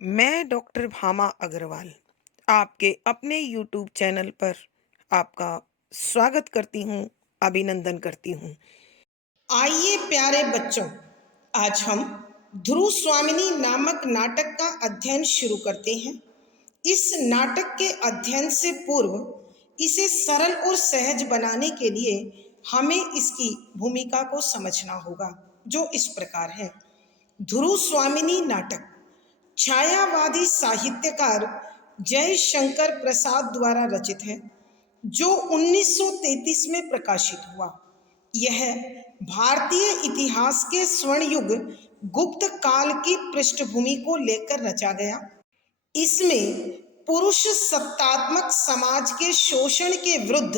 मैं डॉक्टर भामा अग्रवाल आपके अपने यूट्यूब चैनल पर आपका स्वागत करती हूँ, अभिनंदन करती हूँ। आइए प्यारे बच्चों, आज हम ध्रुव स्वामिनी नामक नाटक का अध्ययन शुरू करते हैं। इस नाटक के अध्ययन से पूर्व इसे सरल और सहज बनाने के लिए हमें इसकी भूमिका को समझना होगा, जो इस प्रकार है। ध्रुव स्वामिनी नाटक छायावादी साहित्यकार जयशंकर प्रसाद द्वारा रचित है, जो 1933 में प्रकाशित हुआ। यह भारतीय इतिहास के स्वर्ण युग गुप्त काल की पृष्ठभूमि को लेकर रचा गया। इसमें पुरुष सत्तात्मक समाज के शोषण के विरुद्ध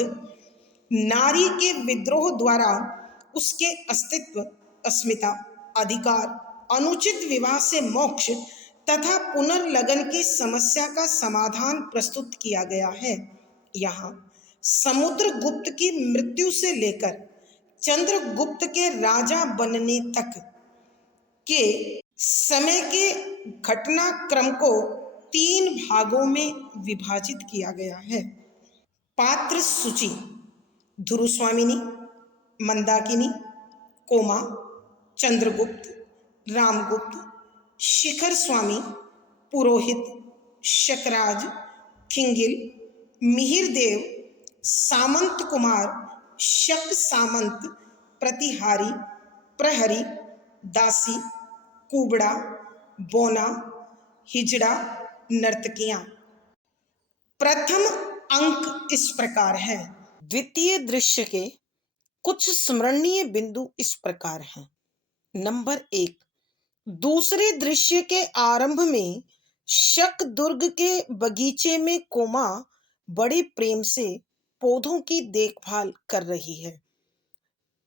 नारी के विद्रोह द्वारा उसके अस्तित्व, अस्मिता, अधिकार, अनुचित विवाह से मोक्ष तथा पुनर्लगन की समस्या का समाधान प्रस्तुत किया गया है। यहाँ समुद्रगुप्त की मृत्यु से लेकर चंद्रगुप्त के राजा बनने तक के समय के घटनाक्रम को 3 भागों में विभाजित किया गया है। पात्र सूची: ध्रुव स्वामिनी, मंदाकिनी, कोमा, चंद्रगुप्त, रामगुप्त, शिखर स्वामी, पुरोहित, शकराज, खिंगिल, मिहिरदेव, सामंत कुमार, शक सामंत, प्रतिहारी, प्रहरी, दासी, कुबड़ा, बोना, हिजड़ा, नर्तकियां। प्रथम अंक इस प्रकार है। द्वितीय दृश्य के कुछ स्मरणीय बिंदु इस प्रकार हैं। नंबर 1, दूसरे दृश्य के आरंभ में शक दुर्ग के बगीचे में कोमा बड़े प्रेम से पौधों की देखभाल कर रही है।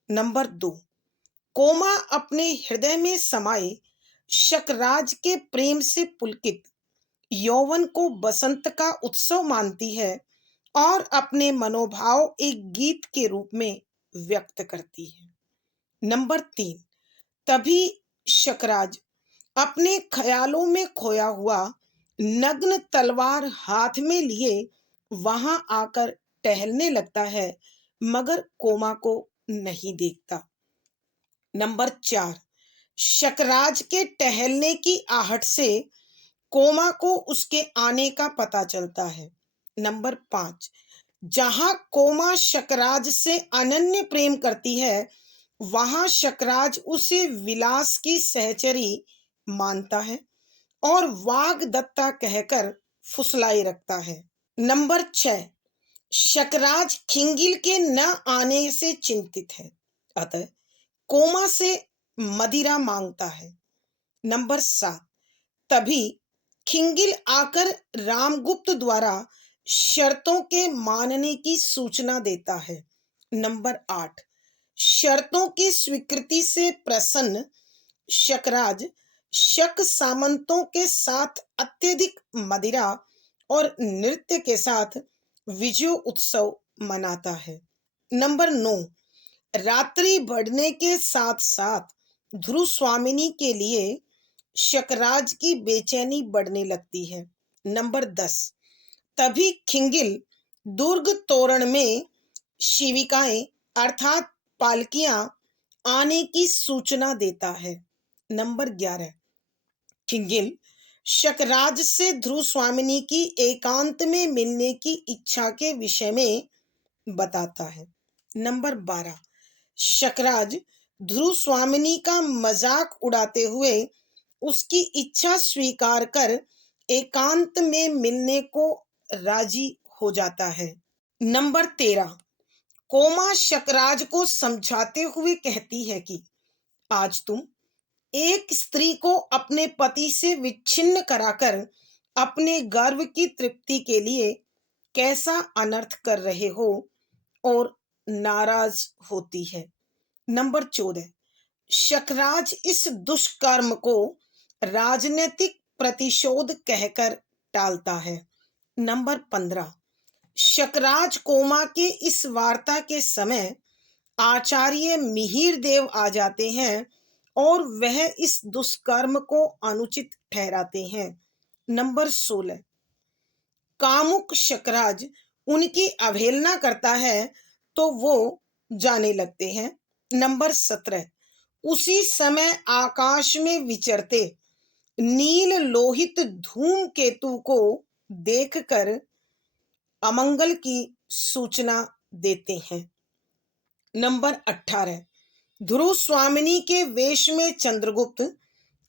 नंबर 2, कोमा अपने हृदय में समाये शकराज के प्रेम से पुलकित यौवन को बसंत का उत्सव मानती है और अपने मनोभाव एक गीत के रूप में व्यक्त करती है। नंबर 3, तभी शकराज अपने ख्यालों में खोया हुआ नग्न तलवार हाथ में लिए वहां आकर टहलने लगता है, मगर कोमा को नहीं देखता। नंबर 4, शकराज के टहलने की आहट से कोमा को उसके आने का पता चलता है। नंबर 5, जहां कोमा शकराज से अनन्य प्रेम करती है, वहां शकराज उसे विलास की सहचरी मानता है और वाग्दत्ता कहकर फुसलाई रखता है। नंबर 6, शकराज खिंगिल के न आने से चिंतित है, अतः कोमा से मदिरा मांगता है। नंबर 7, तभी खिंगिल आकर रामगुप्त द्वारा शर्तों के मानने की सूचना देता है। नंबर 8, शर्तों की स्वीकृति से प्रसन्न शकराज शक सामंतों के साथ अत्यधिक मदिरा और नृत्य के साथ विजय उत्सव मनाता है। नंबर 9, रात्रि बढ़ने के साथ साथ ध्रुव स्वामिनी के लिए शकराज की बेचैनी बढ़ने लगती है। नंबर 10, तभी खिंगिल दुर्ग तोरण में शिविकाएं अर्थात पालकियां आने की सूचना देता है। नंबर 11, खिंगिल शकराज से ध्रुव स्वामिनी की एकांत में मिलने की इच्छा के विषय में बताता है। नंबर 12, शकराज ध्रुव स्वामिनी का मजाक उड़ाते हुए उसकी इच्छा स्वीकार कर एकांत में मिलने को राजी हो जाता है। नंबर 13, कोमा शकराज को समझाते हुए कहती है कि आज तुम एक स्त्री को अपने पति से विच्छिन्न कराकर अपने गर्व की तृप्ति के लिए कैसा अनर्थ कर रहे हो और नाराज होती है। नंबर 14, शकराज इस दुष्कर्म को राजनीतिक प्रतिशोध कहकर टालता है। नंबर 15, शकराज कोमा के इस वार्ता के समय आचार्य मिहिरदेव आ जाते हैं और वह इस दुष्कर्म को अनुचित ठहराते हैं। नंबर 16, कामुक शकराज उनकी अवहेलना करता है तो वो जाने लगते हैं। नंबर 17, उसी समय आकाश में विचरते नील लोहित धूमकेतु को देखकर अमंगल की सूचना देते हैं। नंबर 18, ध्रुव स्वामिनी के वेश में चंद्रगुप्त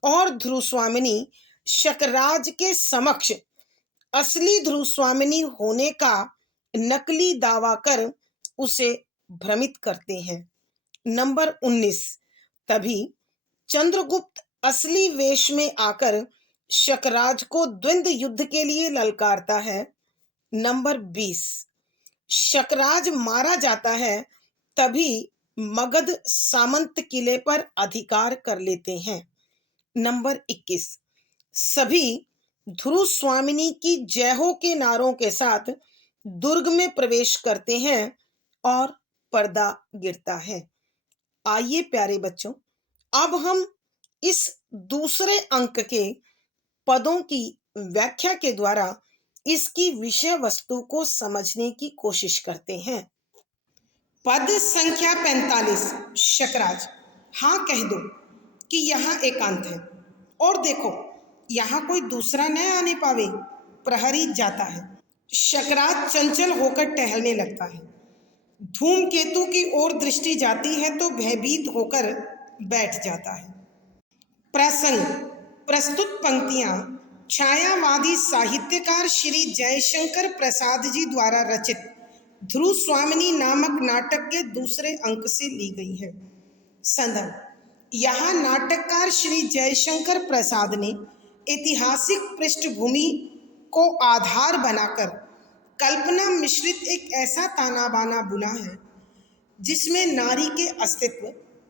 और ध्रुव स्वामिनी शकराज के समक्ष असली ध्रुव स्वामिनी होने का नकली दावा कर उसे भ्रमित करते हैं। नंबर 19, तभी चंद्रगुप्त असली वेश में आकर शकराज को द्वंद्व युद्ध के लिए ललकारता है। नंबर 20, शकराज मारा जाता है तभी मगध सामंत किले पर अधिकार कर लेते हैं। नंबर 21, सभी ध्रुव स्वामिनी की जय हो के नारों के साथ दुर्ग में प्रवेश करते हैं और पर्दा गिरता है। आइए प्यारे बच्चों, अब हम इस दूसरे अंक के पदों की व्याख्या के द्वारा इसकी विषय वस्तु को समझने की कोशिश करते हैं। पद संख्या 45, शकराज। हाँ कह दो कि यहाँ एकांत है और देखो यहाँ कोई दूसरा न आने पावे। प्रहरी जाता है। शकराज चंचल होकर टहलने लगता है। धूमकेतु की ओर दृष्टि जाती है तो भयभीत होकर बैठ जाता है। प्रसंग, प्रस्तुत पंक्तियां छायावादी साहित्यकार श्री जयशंकर प्रसाद जी द्वारा रचित ध्रुव स्वामिनी नामक नाटक के दूसरे अंक से ली गई है। संदर्भ, यहाँ नाटककार श्री जयशंकर प्रसाद ने ऐतिहासिक पृष्ठभूमि को आधार बनाकर कल्पना मिश्रित एक ऐसा ताना बाना बुना है जिसमें नारी के अस्तित्व,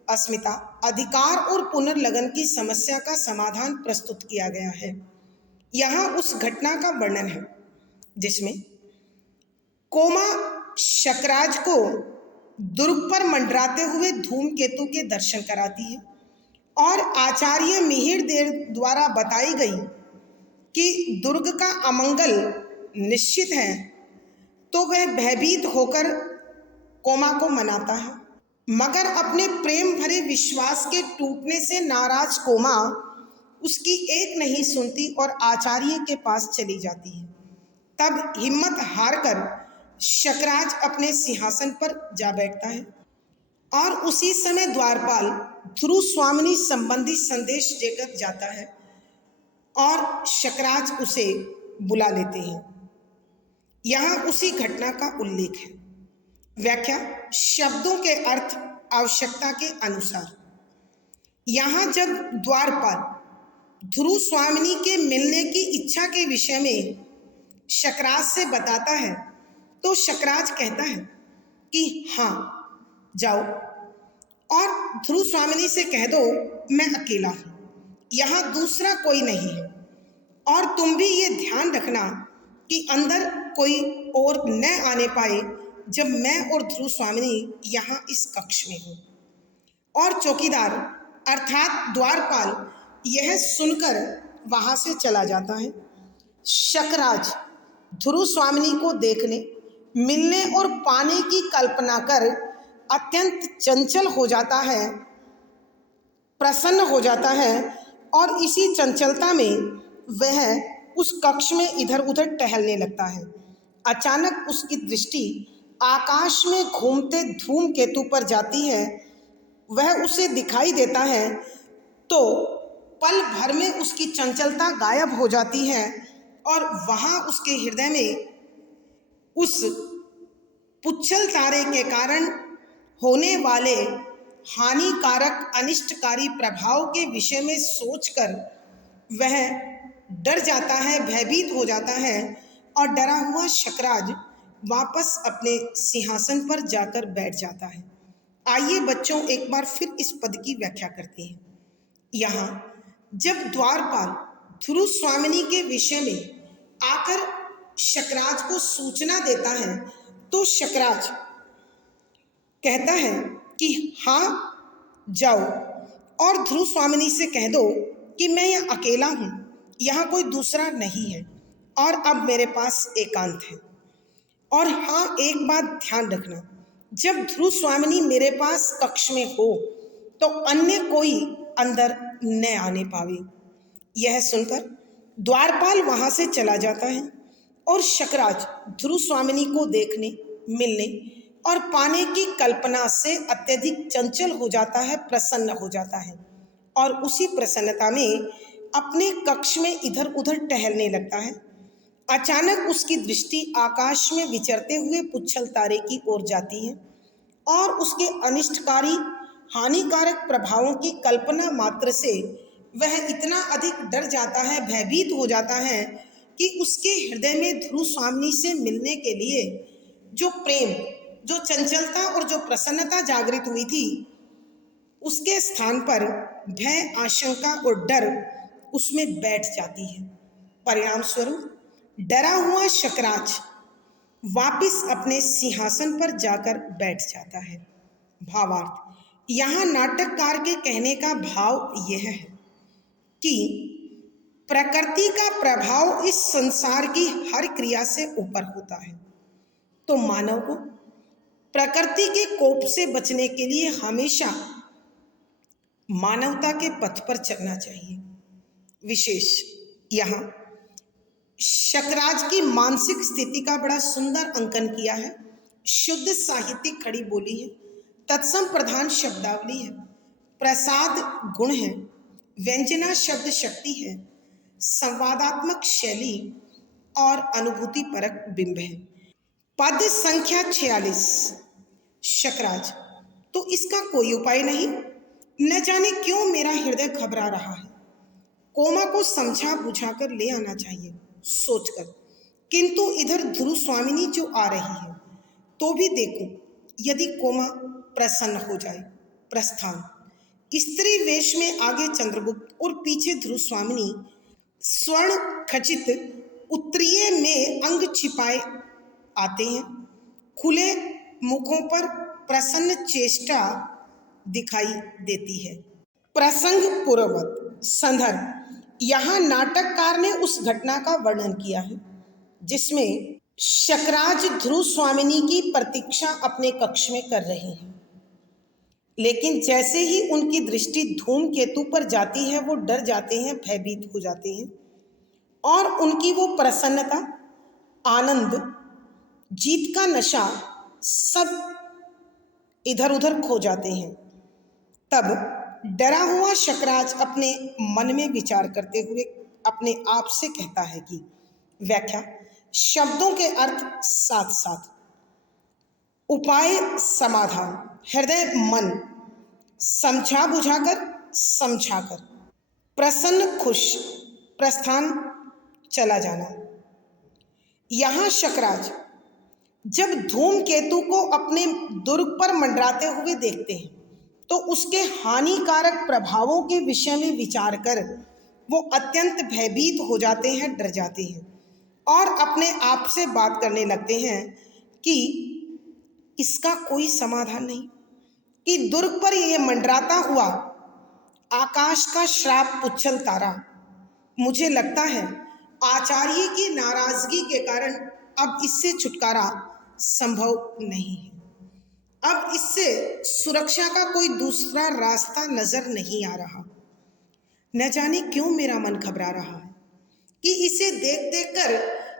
अस्मिता, अधिकार और पुनर्लगन की समस्या का समाधान प्रस्तुत किया गया है। यहाँ उस घटना का वर्णन है जिसमें कोमा शकराज को दुर्ग पर मंडराते हुए धूमकेतु के दर्शन कराती है और आचार्य मिहिर देव द्वारा बताई गई कि दुर्ग का अमंगल निश्चित है तो वह भयभीत होकर कोमा को मनाता है, मगर अपने प्रेम भरे विश्वास के टूटने से नाराज कोमा उसकी एक नहीं सुनती और आचार्य के पास चली जाती है। तब हिम्मत हारकर शकराज अपने सिंहासन पर जा बैठता है और उसी समय द्वारपाल ध्रुव स्वामिनी संबंधी संदेश देकर जाता है और शकराज उसे बुला लेते हैं। यहाँ उसी घटना का उल्लेख है। व्याख्या, शब्दों के अर्थ आवश्यकता के अनुसार। यहाँ जब द्वारपाल ध्रुव स्वामिनी के मिलने की इच्छा के विषय में शकराज से बताता है तो शकराज कहता है कि हाँ जाओ और ध्रुव स्वामिनी से कह दो मैं अकेला हूँ, यहाँ दूसरा कोई नहीं है और तुम भी ये ध्यान रखना कि अंदर कोई और न आने पाए जब मैं और ध्रुव स्वामिनी यहाँ इस कक्ष में हूँ। और चौकीदार अर्थात द्वारपाल यह सुनकर वहाँ से चला जाता है। शकराज ध्रुव स्वामिनी को देखने, मिलने और पाने की कल्पना कर अत्यंत चंचल हो जाता है, प्रसन्न हो जाता है और इसी चंचलता में वह उस कक्ष में इधर उधर टहलने लगता है। अचानक उसकी दृष्टि आकाश में घूमते धूमकेतु पर जाती है। वह उसे दिखाई देता है तो पल भर में उसकी चंचलता गायब हो जाती है और वहाँ उसके हृदय में उस पुच्छल तारे के कारण होने वाले हानिकारक अनिष्टकारी प्रभाव के विषय में सोचकर वह डर जाता है, भयभीत हो जाता है और डरा हुआ शकराज वापस अपने सिंहासन पर जाकर बैठ जाता है। आइए बच्चों एक बार फिर इस पद की व्याख्या करते हैं। यहाँ जब द्वारपाल ध्रुव स्वामिनी के विषय में आकर शकराज को सूचना देता है तो शकराज कहता है कि हाँ जाओ और ध्रुव स्वामिनी से कह दो कि मैं यहाँ अकेला हूँ यहाँ कोई दूसरा नहीं है और अब मेरे पास एकांत है। और हाँ, एक बात ध्यान रखना, जब ध्रुव स्वामिनी मेरे पास कक्ष में हो तो अन्य कोई अंदर न आने पावे। यह सुनकर द्वारपाल वहां से चला जाता है और शकराज ध्रुव स्वामिनी को देखने, मिलने और पाने की कल्पना से अत्यधिक चंचल हो जाता है, प्रसन्न हो जाता है और उसी प्रसन्नता में अपने कक्ष में इधर उधर टहलने लगता है। अचानक उसकी दृष्टि आकाश में विचरते हुए पुच्छल तारे की ओर जाती है और उसके अनिष्टकारी हानिकारक प्रभावों की कल्पना मात्र से वह इतना अधिक डर जाता है, भयभीत हो जाता है कि उसके हृदय में ध्रुव स्वामिनी से मिलने के लिए जो प्रेम, जो चंचलता और जो प्रसन्नता जागृत हुई थी, उसके स्थान पर भय, आशंका और डर उसमें बैठ जाती है। परिणाम स्वरूप डरा हुआ शकराज वापिस अपने सिंहासन पर जाकर बैठ जाता है। भावार्थ, यहाँ नाटककार के कहने का भाव यह है कि प्रकृति का प्रभाव इस संसार की हर क्रिया से ऊपर होता है, तो मानव को प्रकृति के कोप से बचने के लिए हमेशा मानवता के पथ पर चलना चाहिए। विशेष यहाँ शकराज की मानसिक स्थिति का बड़ा सुंदर अंकन किया है। शुद्ध साहित्यिक खड़ी बोली है, तत्सम प्रधान शब्दावली है, प्रसाद गुण है, व्यंजना शब्द शक्ति है, संवादात्मक शैली और अनुभूति परक बिंब है। पद संख्या 46। शकराज, तो इसका कोई उपाय नहीं, न जाने क्यों मेरा हृदय घबरा रहा है। कोमा को समझा बुझाकर ले आना चाहिए सोचकर, किंतु इधर ध्रुव स्वामिनी जो आ रही है, तो भी देखो यदि कोमा प्रसन्न हो जाए। प्रस्थान, स्त्री वेश में आगे चंद्रगुप्त और पीछे ध्रुव स्वामिनी स्वर्ण खचित उत्तरीय में अंग छिपाए आते हैं। खुले मुखों पर प्रसन्न चेष्टा दिखाई देती है। प्रसंग पूर्ववत संदर्भ, यहाँ नाटककार ने उस घटना का वर्णन किया है जिसमें शकराज ध्रुव स्वामिनी की प्रतीक्षा अपने कक्ष में कर रहे हैं, लेकिन जैसे ही उनकी दृष्टि धूमकेतु पर जाती है वो डर जाते हैं, भयभीत हो जाते हैं और उनकी वो प्रसन्नता, आनंद, जीत का नशा सब इधर उधर खो जाते हैं। तब डरा हुआ शकराज अपने मन में विचार करते हुए अपने आप से कहता है कि व्याख्या, शब्दों के अर्थ साथ साथ, उपाय समाधान, हृदय मन, समझा बुझाकर समझाकर, प्रसन्न खुश, प्रस्थान चला जाना। यहाँ शकराज जब धूमकेतु को अपने दुर्ग पर मंडराते हुए देखते हैं तो उसके हानिकारक प्रभावों के विषय में विचार कर वो अत्यंत भयभीत हो जाते हैं, डर जाते हैं और अपने आप से बात करने लगते हैं कि इसका कोई समाधान नहीं, कि दुर्ग पर यह मंडराता हुआ आकाश का श्राप पुच्छल तारा, मुझे लगता है आचार्य की नाराजगी के कारण अब इससे छुटकारा संभव नहीं है। अब इससे सुरक्षा का कोई दूसरा रास्ता नजर नहीं आ रहा। न जाने क्यों मेरा मन घबरा रहा है कि इसे देख देख कर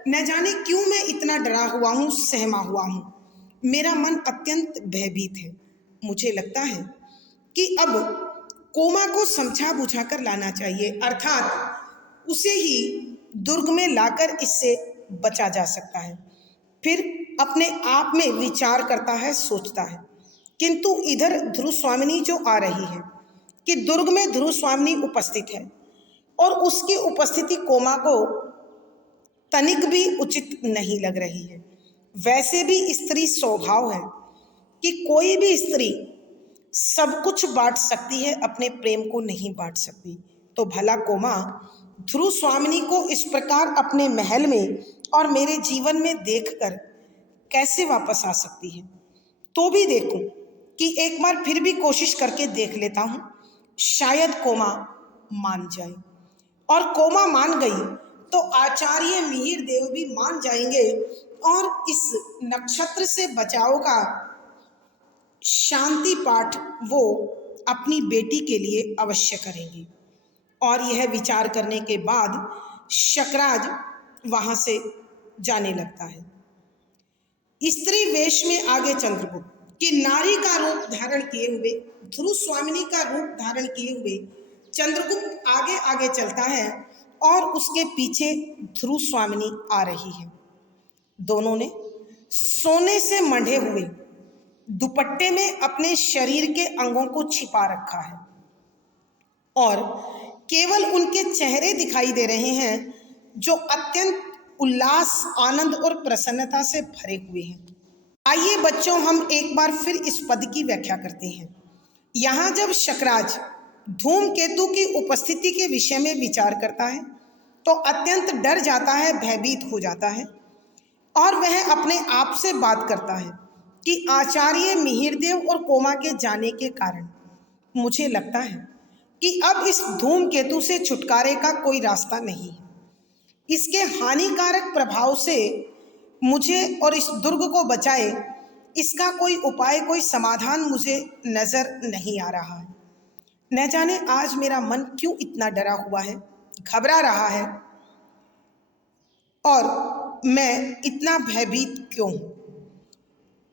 न जाने क्यों मैं इतना डरा हुआ हूँ, सहमा हुआ हूँ। मेरा मन अत्यंत भयभीत है। मुझे लगता है कि अब कोमा को समझा बुझा कर लाना चाहिए, अर्थात उसे ही दुर्ग में लाकर इससे बचा जा सकता है। फिर अपने आप में विचार करता है, सोचता है, किंतु इधर ध्रुव स्वामिनी जो आ रही है कि दुर्ग में ध्रुव स्वामिनी उपस्थित है और उसकी उपस्थिति कोमा को तनिक भी उचित नहीं लग रही है। वैसे भी स्त्री स्वभाव है कि कोई भी स्त्री सब कुछ बांट सकती है, अपने प्रेम को नहीं बांट सकती। तो भला कोमा ध्रुव स्वामिनी को इस प्रकार अपने महल में और मेरे जीवन में देखकर कैसे वापस आ सकती है। तो भी देखूं कि एक बार फिर भी कोशिश करके देख लेता हूं, शायद कोमा मान जाए और कोमा मान गई तो आचार्य मिहिर देव भी मान जाएंगे और इस नक्षत्र से बचाव का शांति पाठ वो अपनी बेटी के लिए अवश्य करेंगे। और यह विचार करने के बाद शकराज वहां से जाने लगता है। स्त्री वेश में आगे चंद्रगुप्त कि नारी का रूप धारण किए हुए, ध्रुव स्वामिनी का रूप धारण किए हुए चंद्रगुप्त आगे आगे चलता है और उसके पीछे ध्रुव स्वामिनी आ रही है। दोनों ने सोने से मंढे हुए दुपट्टे में अपने शरीर के अंगों को छिपा रखा है और केवल उनके चेहरे दिखाई दे रहे हैं जो अत्यंत उल्लास, आनंद और प्रसन्नता से भरे हुए हैं। आइए बच्चों, हम एक बार फिर इस पद की व्याख्या करते हैं। यहाँ जब शकराज धूमकेतु की उपस्थिति के विषय में विचार करता है तो अत्यंत डर जाता है, भयभीत हो जाता है और वह अपने आप से बात करता है कि आचार्य मिहिरदेव और कोमा के जाने के कारण मुझे लगता है कि अब इस धूमकेतु से छुटकारे का कोई रास्ता नहीं है। इसके हानिकारक प्रभाव से मुझे और इस दुर्ग को बचाए, इसका कोई उपाय, कोई समाधान मुझे नजर नहीं आ रहा है। न जाने आज मेरा मन क्यों इतना डरा हुआ है, घबरा रहा है और मैं इतना भयभीत क्यों हूं।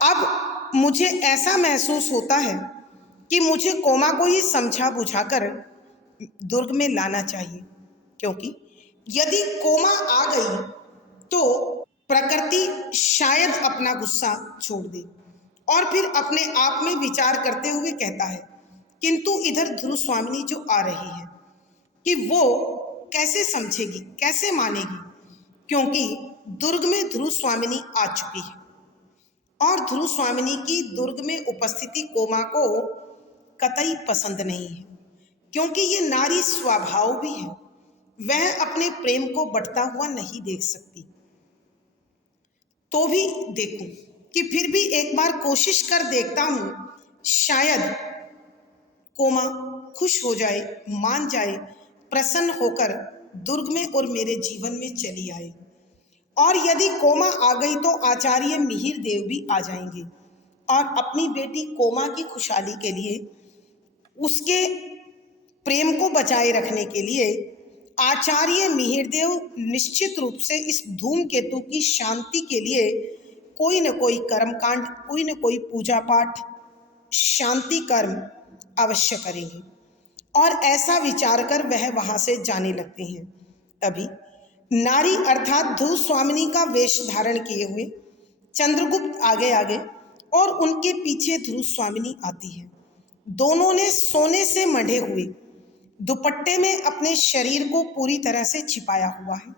अब मुझे ऐसा महसूस होता है कि मुझे कोमा को ही समझा बुझाकर दुर्ग में लाना चाहिए, क्योंकि यदि कोमा आ गई तो प्रकृति शायद अपना गुस्सा छोड़ दे और फिर अपने आप में विचार करते हुए कहता है, किंतु इधर ध्रुव स्वामिनी जो आ रही है कि वो कैसे समझेगी, कैसे मानेगी, क्योंकि दुर्ग में ध्रुव स्वामिनी आ चुकी है और ध्रुव स्वामिनी की दुर्ग में उपस्थिति कोमा को कतई पसंद नहीं है, क्योंकि ये नारी स्वभाव भी है, वह अपने प्रेम को बढ़ता हुआ नहीं देख सकती। तो भी देखूं कि फिर भी एक बार कोशिश कर देखता हूं, शायद कोमा खुश हो जाए, मान जाए, प्रसन्न होकर दुर्ग में और मेरे जीवन में चली आए। और यदि कोमा आ गई तो आचार्य मिहिर देव भी आ जाएंगे और अपनी बेटी कोमा की खुशहाली के लिए, उसके प्रेम को बचाए रखने के लिए आचार्य मिहिरदेव निश्चित रूप से इस धूमकेतु की शांति के लिए कोई न कोई कर्मकांड, कोई न कोई पूजा पाठ, शांति कर्म अवश्य करेंगे। और ऐसा विचार कर वह वहां से जाने लगते हैं। तभी नारी अर्थात ध्रुव स्वामिनी का वेश धारण किए हुए चंद्रगुप्त आगे आगे और उनके पीछे ध्रुव स्वामिनी आती है। दोनों ने सोने से मढ़े हुए दुपट्टे में अपने शरीर को पूरी तरह से छिपाया हुआ है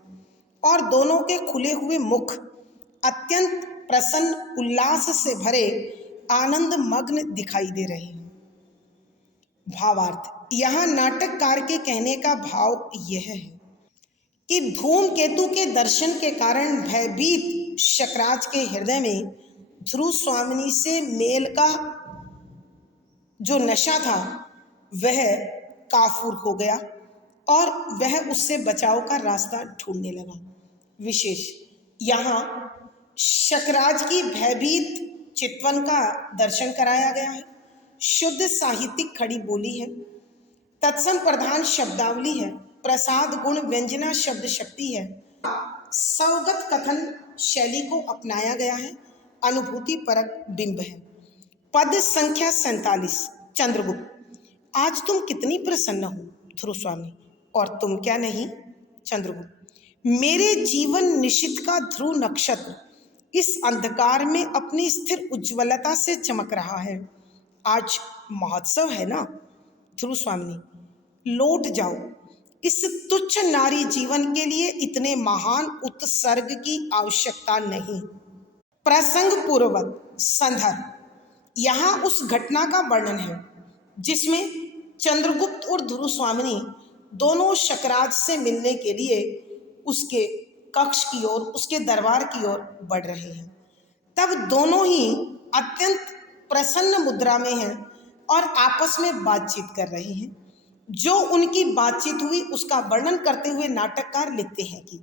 और दोनों के खुले हुए मुख अत्यंत प्रसन्न, उल्लास से भरे, आनंद मग्न दिखाई दे रहे हैं। भावार्थ, यहाँ नाटककार के कहने का भाव यह है कि धूमकेतु के दर्शन के कारण भयभीत शकराज के हृदय में ध्रुव स्वामिनी से मेल का जो नशा था वह काफूर हो गया और वह उससे बचाव का रास्ता ढूंढने लगा। विशेष यहाँ शकराज की भयभीत चितवन का दर्शन कराया गया है। शुद्ध साहित्यिक खड़ी बोली है, तत्सम प्रधान शब्दावली है, प्रसाद गुण व्यंजना शब्द शक्ति है, सवगत कथन शैली को अपनाया गया है, अनुभूति परक बिंब है। पद संख्या 47। चंद्रगुप्त, आज तुम कितनी प्रसन्न हो ध्रुव स्वामी, और तुम क्या नहीं। चंद्रगुप्त, मेरे जीवन निशित का ध्रुव नक्षत्र इस अंधकार में अपनी स्थिर उज्ज्वलता से चमक रहा है। आज महोत्सव है ना। ध्रुव स्वामिनी, लौट जाओ, इस तुच्छ नारी जीवन के लिए इतने महान उत्सर्ग की आवश्यकता नहीं। प्रसंग पूर्वक संदर्भ, यहाँ उस घटना का वर्णन है जिसमें चंद्रगुप्त और ध्रुव स्वामिनी दोनों शकराज से मिलने के लिए उसके कक्ष की ओर, उसके दरबार की ओर बढ़ रहे हैं। तब दोनों ही अत्यंत प्रसन्न मुद्रा में हैं और आपस में बातचीत कर रहे हैं जो उनकी बातचीत हुई उसका वर्णन करते हुए नाटककार लिखते हैं कि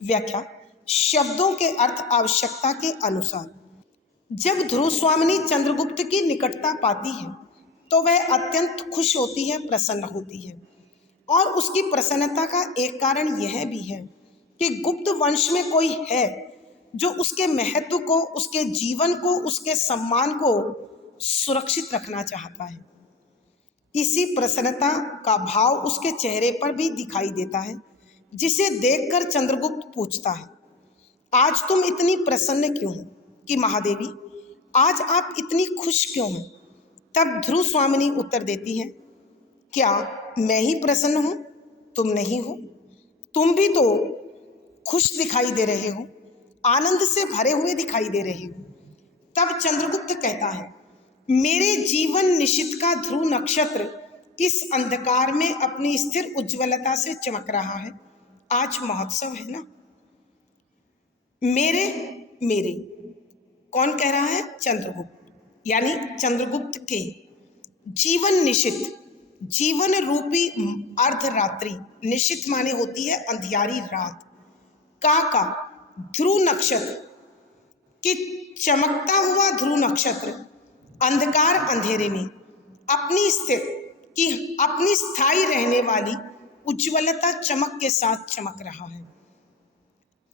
व्याख्या, शब्दों के अर्थ आवश्यकता के अनुसार। जब ध्रुव स्वामिनी चंद्रगुप्त की निकटता पाती है तो वह अत्यंत खुश होती है, प्रसन्न होती है। और उसकी प्रसन्नता का एक कारण यह भी है कि गुप्त वंश में कोई है जो उसके महत्व को, उसके जीवन को, उसके सम्मान को सुरक्षित रखना चाहता है। इसी प्रसन्नता का भाव उसके चेहरे पर भी दिखाई देता है, जिसे देखकर चंद्रगुप्त पूछता है, आज तुम इतनी प्रसन्न क्यों हो? कि महादेवी, आज आप इतनी खुश क्यों हो? तब ध्रुव स्वामिनी उत्तर देती हैं, क्या मैं ही प्रसन्न हूं, तुम नहीं हो? तुम भी तो खुश दिखाई दे रहे हो, आनंद से भरे हुए दिखाई दे रहे हो। तब चंद्रगुप्त कहता है, मेरे जीवन निशित का ध्रुव नक्षत्र इस अंधकार में अपनी स्थिर उज्ज्वलता से चमक रहा है। आज महोत्सव है ना। मेरे मेरे कौन कह रहा है? चंद्रगुप्त, यानी चंद्रगुप्त के जीवन निशित, जीवन रूपी अर्धरात्रि, निशित माने होती है अंधियारी रात, का ध्रुव नक्षत्र कि चमकता हुआ ध्रुव नक्षत्र अंधकार अंधेरे में अपनी स्थिर कि अपनी स्थायी रहने वाली उज्ज्वलता चमक के साथ चमक रहा है।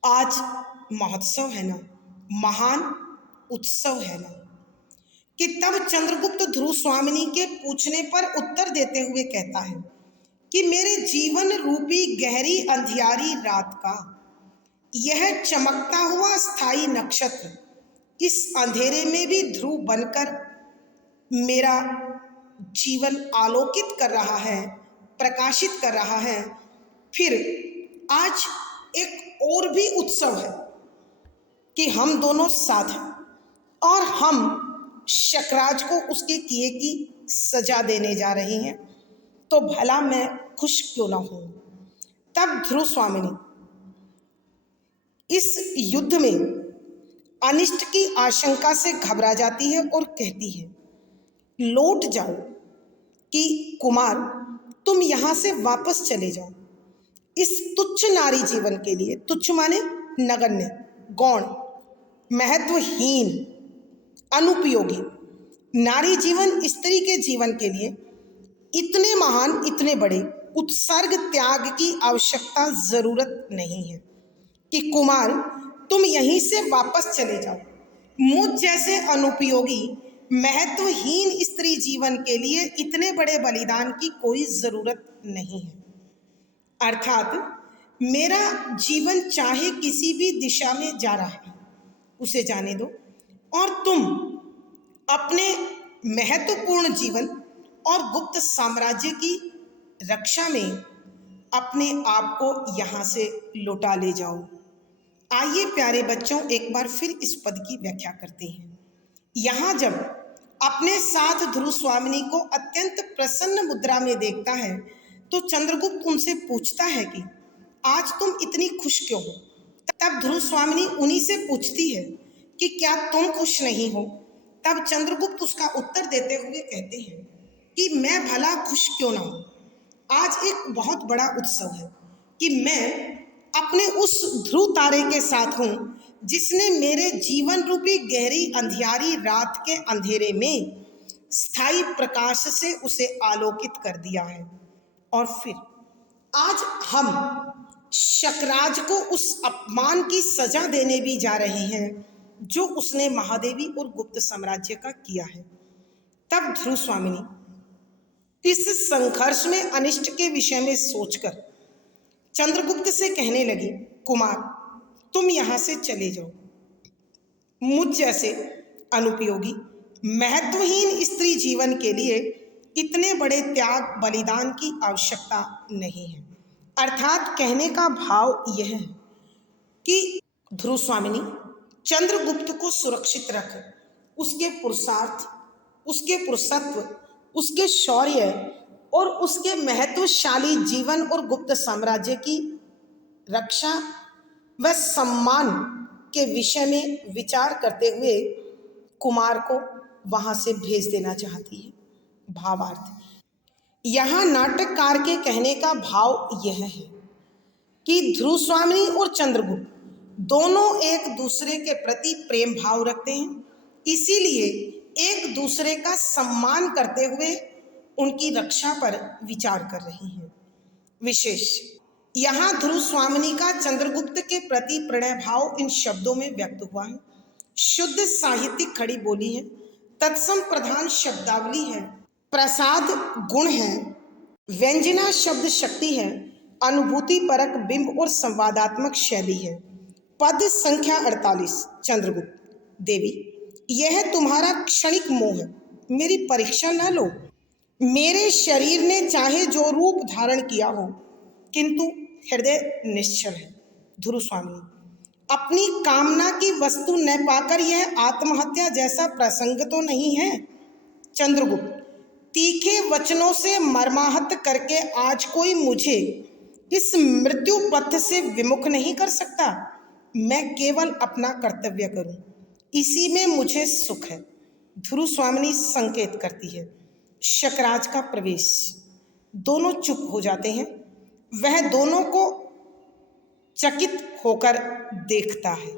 आज महोत्सव है ना, महान उत्सव है ना। कि तब चंद्रगुप्त ध्रुव स्वामिनी के पूछने पर उत्तर देते हुए कहता है कि मेरे जीवन रूपी गहरी अंधियारी रात का यह चमकता हुआ स्थायी नक्षत्र इस अंधेरे में भी ध्रुव बनकर मेरा जीवन आलोकित कर रहा है, प्रकाशित कर रहा है। फिर आज एक और भी उत्सव है कि हम दोनों साथ हैं और हम शकराज को उसके किए की सजा देने जा रहे हैं, तो भला मैं खुश क्यों ना हूं। तब ध्रुव स्वामिनी इस युद्ध में अनिष्ट की आशंका से घबरा जाती है और कहती है, लौट जाओ कि कुमार, तुम यहां से वापस चले जाओ। इस तुच्छ नारी जीवन के लिए, तुच्छ माने नगण्य, गौण, महत्वहीन, अनुपयोगी नारी जीवन, स्त्री के जीवन के लिए इतने महान, इतने बड़े उत्सर्ग त्याग की आवश्यकता जरूरत नहीं है कि कुमार तुम यहीं से वापस चले जाओ। मुझ जैसे अनुपयोगी, महत्वहीन स्त्री जीवन के लिए इतने बड़े बलिदान की कोई जरूरत नहीं है। अर्थात मेरा जीवन चाहे किसी भी दिशा में जा रहा है, उसे जाने दो और तुम अपने महत्वपूर्ण जीवन और गुप्त साम्राज्य की रक्षा में अपने आप को यहाँ से लौटा ले जाओ। आइए प्यारे बच्चों, एक बार फिर इस पद की व्याख्या करते हैं। यहाँ जब अपने साथ ध्रुव स्वामिनी को अत्यंत प्रसन्न मुद्रा में देखता है तो चंद्रगुप्त उनसे पूछता है कि आज तुम इतनी खुश क्यों हो। तब ध्रुव स्वामिनी उन्हीं से पूछती है कि क्या तुम खुश नहीं हो। तब चंद्रगुप्त उसका उत्तर देते हुए कहते हैं कि मैं भला खुश क्यों ना हूं। आज एक बहुत बड़ा उत्सव है कि मैं अपने उस ध्रुव तारे के साथ हूं जिसने मेरे जीवन रूपी गहरी अंधियारी रात के अंधेरे में स्थायी प्रकाश से उसे आलोकित कर दिया है। और फिर आज हम शकराज को उस अपमान की सजा देने भी जा रहे हैं जो उसने महादेवी और गुप्त साम्राज्य का किया है। तब ध्रुव स्वामिनी इस संघर्ष में अनिष्ट के विषय में सोचकर चंद्रगुप्त से कहने लगी, कुमार तुम यहां से चले जाओ। मुझ जैसे अनुपयोगी, महत्वहीन स्त्री जीवन के लिए इतने बड़े त्याग बलिदान की आवश्यकता नहीं है। अर्थात कहने का भाव यह है कि ध्रुव स्वामिनी चंद्रगुप्त को सुरक्षित रख, उसके पुरुषार्थ, उसके पुरुषत्व, उसके शौर्य और उसके महत्वशाली जीवन और गुप्त साम्राज्य की रक्षा व सम्मान के विषय में विचार करते हुए कुमार को वहां से भेज देना चाहती है। भावार्थ, यहाँ नाटककार के कहने का भाव यह है कि ध्रुव स्वामिनी और चंद्रगुप्त दोनों एक दूसरे के प्रति प्रेम भाव रखते हैं, इसीलिए एक दूसरे का सम्मान करते हुए उनकी रक्षा पर विचार कर रहे हैं। विशेष यहाँ ध्रुव स्वामिनी का चंद्रगुप्त के प्रति प्रणय भाव इन शब्दों में व्यक्त हुआ है। शुद्ध साहित्यिक खड़ी बोली है, तत्सम प्रधान शब्दावली है, प्रसाद गुण है, व्यंजना शब्द शक्ति है, अनुभूति परक बिंब और संवादात्मक शैली है। पद संख्या 48। चंद्रगुप्त, देवी, यह तुम्हारा क्षणिक मोह है, मेरी परीक्षा न लो। मेरे शरीर ने चाहे जो रूप धारण किया हो, किंतु हृदय निश्चल है। ध्रुव स्वामिनी, अपनी कामना की वस्तु न पाकर यह आत्महत्या जैसा प्रसंग तो नहीं है। चंद्रगुप्त, तीखे वचनों से मर्माहत करके आज कोई मुझे इस मृत्यु पथ से विमुख नहीं कर सकता। मैं केवल अपना कर्तव्य करूं, इसी में मुझे सुख है। ध्रुव स्वामिनी संकेत करती है। शकराज का प्रवेश। दोनों चुप हो जाते हैं। वह दोनों को चकित होकर देखता है।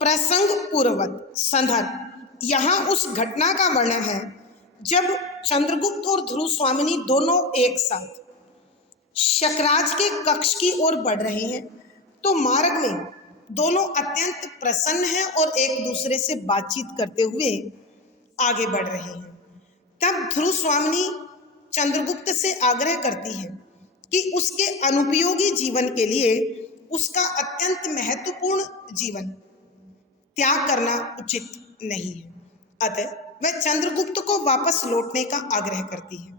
प्रसंग पूर्ववत संदर्भ, यहाँ उस घटना का वर्णन है जब चंद्रगुप्त और ध्रुव स्वामिनी दोनों एक साथ शकराज के कक्ष की ओर बढ़ रहे हैं, तो मार्ग में दोनों अत्यंत प्रसन्न हैं और एक दूसरे से बातचीत करते हुए आगे बढ़ रहे हैं। तब ध्रुव स्वामिनी चंद्रगुप्त से आग्रह करती है कि उसके अनुपयोगी जीवन के लिए उसका अत्यंत महत्वपूर्ण जीवन त्याग करना उचित नहीं है। अतः वह चंद्रगुप्त को वापस लौटने का आग्रह करती है।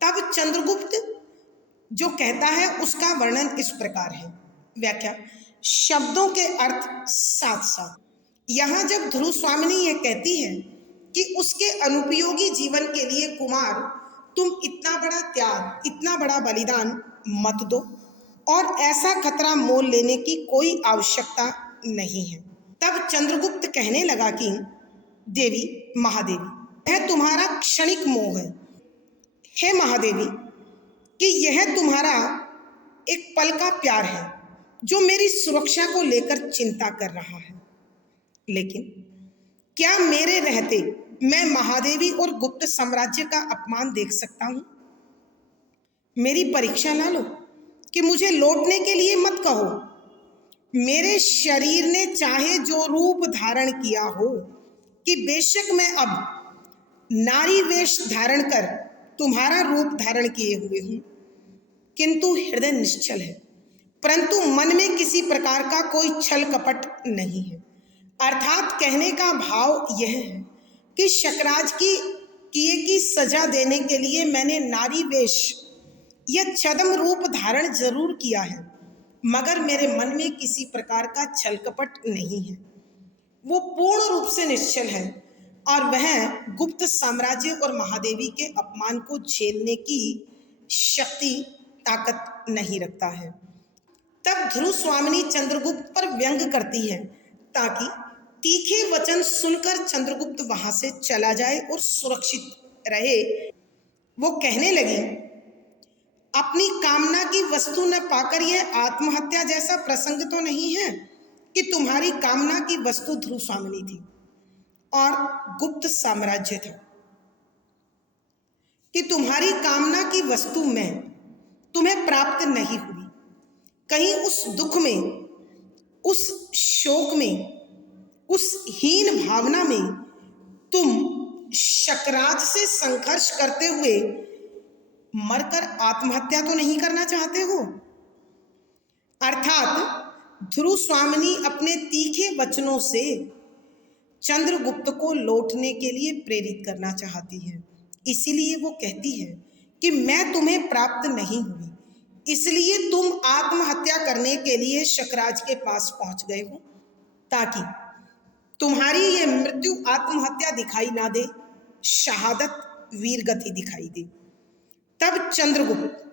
तब चंद्रगुप्त जो कहता है उसका वर्णन इस प्रकार है। व्याख्या, शब्दों के अर्थ साथ साथ। यहाँ जब ध्रुव स्वामिनी यह कहती है कि उसके अनुपयोगी जीवन के लिए कुमार तुम इतना बड़ा त्याग, इतना बड़ा बलिदान मत दो और ऐसा खतरा मोल लेने की कोई आवश्यकता नहीं है। तब चंद्रगुप्त कहने लगा कि देवी, महादेवी, यह तुम्हारा क्षणिक मोह है। हे महादेवी, कि यह तुम्हारा एक पल का प्यार है जो मेरी सुरक्षा को लेकर चिंता कर रहा है। लेकिन क्या मेरे रहते मैं महादेवी और गुप्त साम्राज्य का अपमान देख सकता हूं? मेरी परीक्षा ना लो कि मुझे लौटने के लिए मत कहो। मेरे शरीर ने चाहे जो रूप धारण किया हो, कि बेशक मैं अब नारी वेश धारण कर तुम्हारा रूप धारण किए हुए हूं, किंतु हृदय निश्चल है, परंतु मन में किसी प्रकार का कोई छल कपट नहीं है। अर्थात कहने का भाव यह है कि शकराज की किए की सजा देने के लिए मैंने नारी वेश यह छद्म रूप धारण जरूर किया है, मगर मेरे मन में किसी प्रकार का छल कपट नहीं है। वो पूर्ण रूप से निश्चल है और वह गुप्त साम्राज्य और महादेवी के अपमान को झेलने की शक्ति, ताकत नहीं रखता है। तब ध्रुव स्वामिनी चंद्रगुप्त पर व्यंग करती है ताकि तीखे वचन सुनकर चंद्रगुप्त वहां से चला जाए और सुरक्षित रहे। वो कहने लगी, अपनी कामना की वस्तु न पाकर यह आत्महत्या जैसा प्रसंग तो नहीं है कि तुम्हारी कामना की वस्तु ध्रुव स्वामिनी थी और गुप्त साम्राज्य था, कि तुम्हारी कामना की वस्तु मैं तुम्हें प्राप्त नहीं हुई। कहीं उस दुख में, उस शोक में, उस हीन भावना में तुम शकराज से संघर्ष करते हुए मरकर आत्महत्या तो नहीं करना चाहते हो? अर्थात ध्रुव स्वामिनी अपने तीखे वचनों से चंद्रगुप्त को लौटने के लिए प्रेरित करना चाहती है। इसीलिए वो कहती है कि मैं तुम्हें प्राप्त नहीं हुई, इसलिए तुम आत्महत्या करने के लिए शकराज के पास पहुंच गए हो, ताकि तुम्हारी ये मृत्यु आत्महत्या दिखाई ना दे, शहादत, वीरगति दिखाई दे। तब चंद्रगुप्त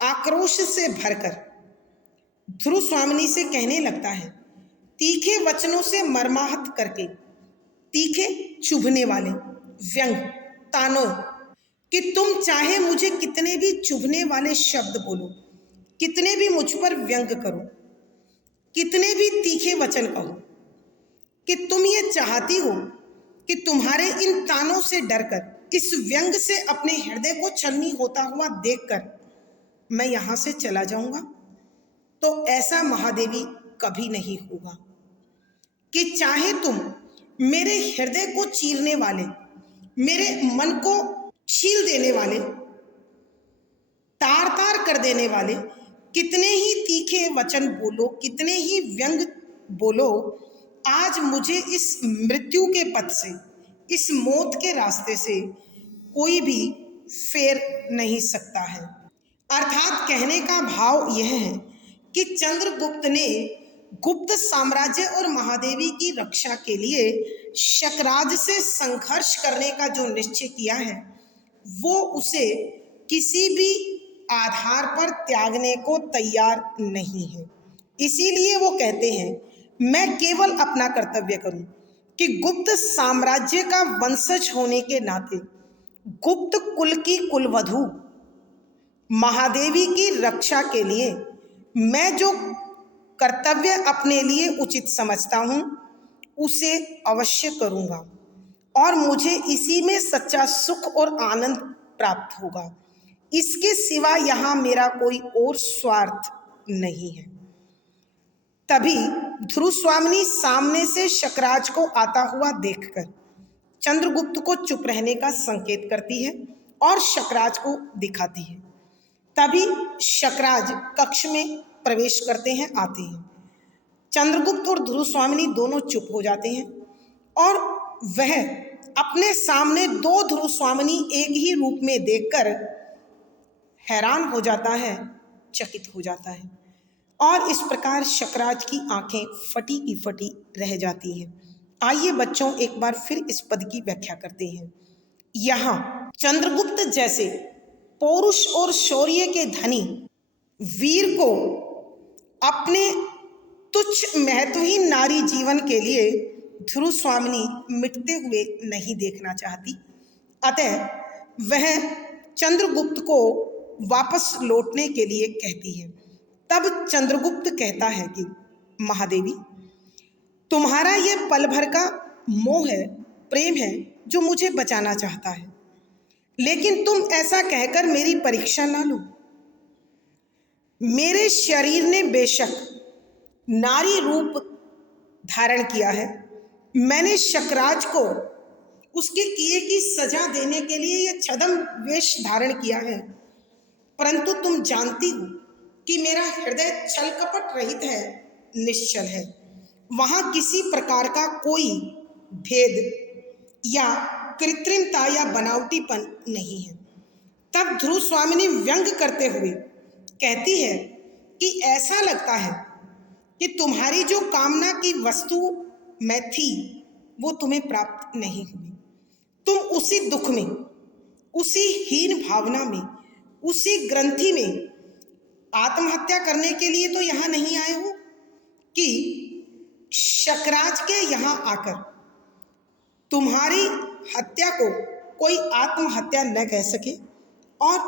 आक्रोश से भरकर ध्रुव स्वामिनी से कहने लगता है, तीखे वचनों से मर्माहत करके, तीखे चुभने वाले व्यंग, तानों कि तुम चाहे मुझे कितने भी चुभने वाले शब्द बोलो, कितने भी मुझ पर व्यंग करो, कितने भी तीखे वचन कहो, कि तुम ये चाहती हो कि तुम्हारे इन तानों से डरकर, इस व्यंग से अपने हृदय को छलनी होता हुआ देखकर मैं यहां से चला जाऊंगा, तो ऐसा महादेवी कभी नहीं होगा। कि चाहे तुम मेरे हृदय को चीरने वाले, मेरे मन को छील देने वाले, तार तार कर देने वाले कितने ही तीखे वचन बोलो, कितने ही व्यंग बोलो, आज मुझे इस मृत्यु के पथ से, इस मौत के रास्ते से कोई भी फेर नहीं सकता है। अर्थात कहने का भाव यह है कि चंद्रगुप्त ने गुप्त साम्राज्य और महादेवी की रक्षा के लिए शकराज से संघर्ष करने का जो निश्चय किया है, वो उसे किसी भी आधार पर त्यागने को तैयार नहीं है। इसीलिए वो कहते हैं मैं केवल अपना कर्तव्य करूं, कि गुप्त साम्राज्य का वंशज होने के नाते, गुप्त कुल की कुलवधू महादेवी की रक्षा के लिए मैं जो कर्तव्य अपने लिए उचित समझता हूं, उसे अवश्य करूंगा और मुझे इसी में सच्चा सुख और आनंद प्राप्त होगा। इसके सिवा यहां मेरा कोई और स्वार्थ नहीं है। तभी ध्रुव स्वामिनी सामने से शकराज को आता हुआ देखकर चंद्रगुप्त को चुप रहने का संकेत करती है और शकराज को दिखाती है। तभी शकराज कक्ष में प्रवेश करते हैं, आते हैं। चंद्रगुप्त और ध्रुव स्वामिनी दोनों चुप हो जाते हैं और वह अपने सामने दो ध्रुव स्वामिनी एक ही रूप में देखकर हैरान हो जाता है, चकित हो जाता है और इस प्रकार शकराज की आंखें फटी की फटी रह जाती हैं। आइए बच्चों एक बार फिर इस पद की व्याख्या करते हैं। यहाँ चंद्रगुप्त जैसे पौरुष और शौर्य के धनी वीर को अपने तुच्छ महत्वहीन नारी जीवन के लिए ध्रुव स्वामिनी मिटते हुए नहीं देखना चाहती। अतः वह चंद्रगुप्त को वापस लौटने के लिए कहती है। तब चंद्रगुप्त कहता है कि महादेवी, तुम्हारा यह पल भर का मोह है, प्रेम है, जो मुझे बचाना चाहता है, लेकिन तुम ऐसा कहकर मेरी परीक्षा ना लो। मेरे शरीर ने बेशक नारी रूप धारण किया है, मैंने शकराज को उसके किए की सजा देने के लिए यह छद्म वेश धारण किया है, परंतु तुम जानती हो कि मेरा हृदय छल कपट रहित है, निश्चल है। वहां किसी प्रकार का कोई भेद या कृत्रिमता या बनावटीपन नहीं है। तब ध्रुव स्वामिनी व्यंग करते हुए कहती है कि ऐसा लगता है कि तुम्हारी जो कामना की वस्तु मैं थी, वो तुम्हें प्राप्त नहीं हुई। तुम उसी दुख में, उसी हीन भावना में, उसी ग्रंथि में आत्महत्या करने के लिए तो यहां नहीं आए हो कि शकराज के यहां आकर तुम्हारी हत्या को कोई आत्महत्या न कह सके और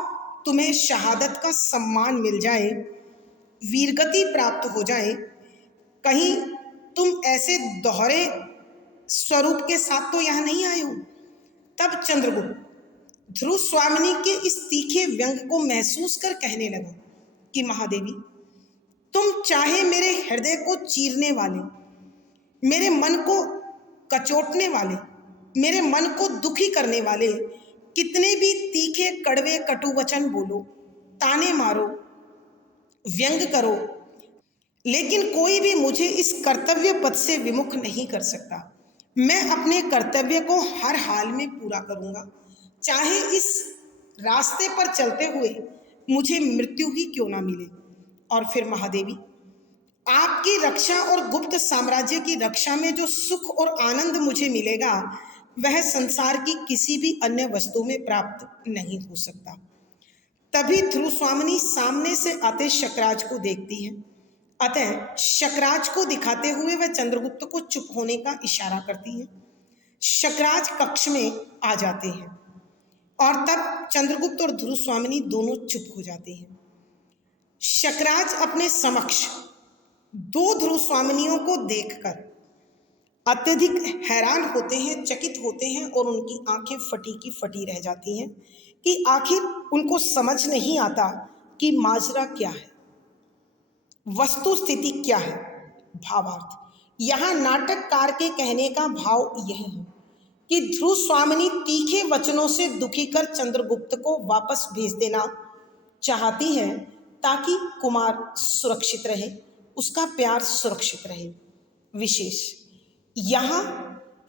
तुम्हें शहादत का सम्मान मिल जाए, वीरगति प्राप्त हो जाए। कहीं तुम ऐसे दोहरे स्वरूप के साथ तो यहां नहीं आए हो। तब चंद्रगुप्त ध्रुव स्वामिनी के इस तीखे व्यंग को महसूस कर कहने लगा कि महादेवी, तुम चाहे मेरे हृदय को चीरने वाले, मेरे मन को कचोटने वाले, मेरे मन को दुखी करने वाले कितने भी तीखे कड़वे कटु वचन बोलो, ताने मारो, व्यंग करो, लेकिन कोई भी मुझे इस कर्तव्य पथ से विमुख नहीं कर सकता। मैं अपने कर्तव्य को हर हाल में पूरा करूंगा, चाहे इस रास्ते पर चलते हुए मुझे मृत्यु ही क्यों ना मिले। और फिर महादेवी, आपकी रक्षा और गुप्त साम्राज्य की रक्षा में जो सुख और आनंद मुझे मिलेगा, वह संसार की किसी भी अन्य वस्तु में प्राप्त नहीं हो सकता। तभी ध्रुव स्वामिनी सामने से आते शकराज को देखती है। अतः शकराज को दिखाते हुए वह चंद्रगुप्त को चुप होने का इशारा करती है। शकराज कक्ष में आ जाते हैं और तब चंद्रगुप्त और ध्रुव स्वामिनी दोनों चुप हो जाते हैं। शकराज अपने समक्ष दो ध्रुव स्वामिनियों को देखकर अत्यधिक हैरान होते हैं, चकित होते हैं और उनकी आंखें फटी की फटी रह जाती हैं कि आखिर उनको समझ नहीं आता कि माजरा क्या है, वस्तु स्थिति क्या है। भावार्थ, यहाँ नाटककार के कहने का भाव यह है कि ध्रुव स्वामिनी तीखे वचनों से दुखी कर चंद्रगुप्त को वापस भेज देना चाहती है ताकि कुमार सुरक्षित रहे, उसका प्यार सुरक्षित रहे। विशेष यहाँ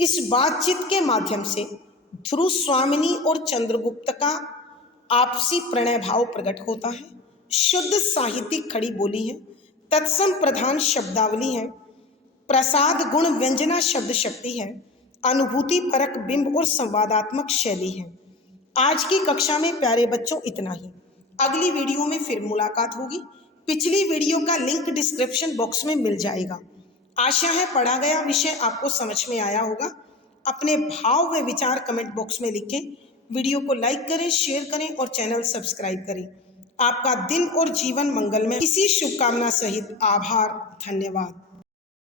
इस बातचीत के माध्यम से ध्रुव स्वामिनी और चंद्रगुप्त का आपसी प्रणय भाव प्रकट होता है। शुद्ध साहित्यिक खड़ी बोली है, तत्सम प्रधान शब्दावली है, प्रसाद गुण व्यंजना शब्द शक्ति है, अनुभूति परक बिंब और संवादात्मक शैली है। आज की कक्षा में प्यारे बच्चों इतना ही। अगली वीडियो में फिर मुलाकात होगी। पिछली वीडियो का लिंक डिस्क्रिप्शन बॉक्स में मिल जाएगा। आशा है पढ़ा गया विषय आपको समझ में आया होगा। अपने भाव व विचार कमेंट बॉक्स में लिखें। वीडियो को लाइक करें, शेयर करें और चैनल सब्सक्राइब करें। आपका दिन और जीवन मंगलमय। इसी शुभकामना सहित आभार, धन्यवाद।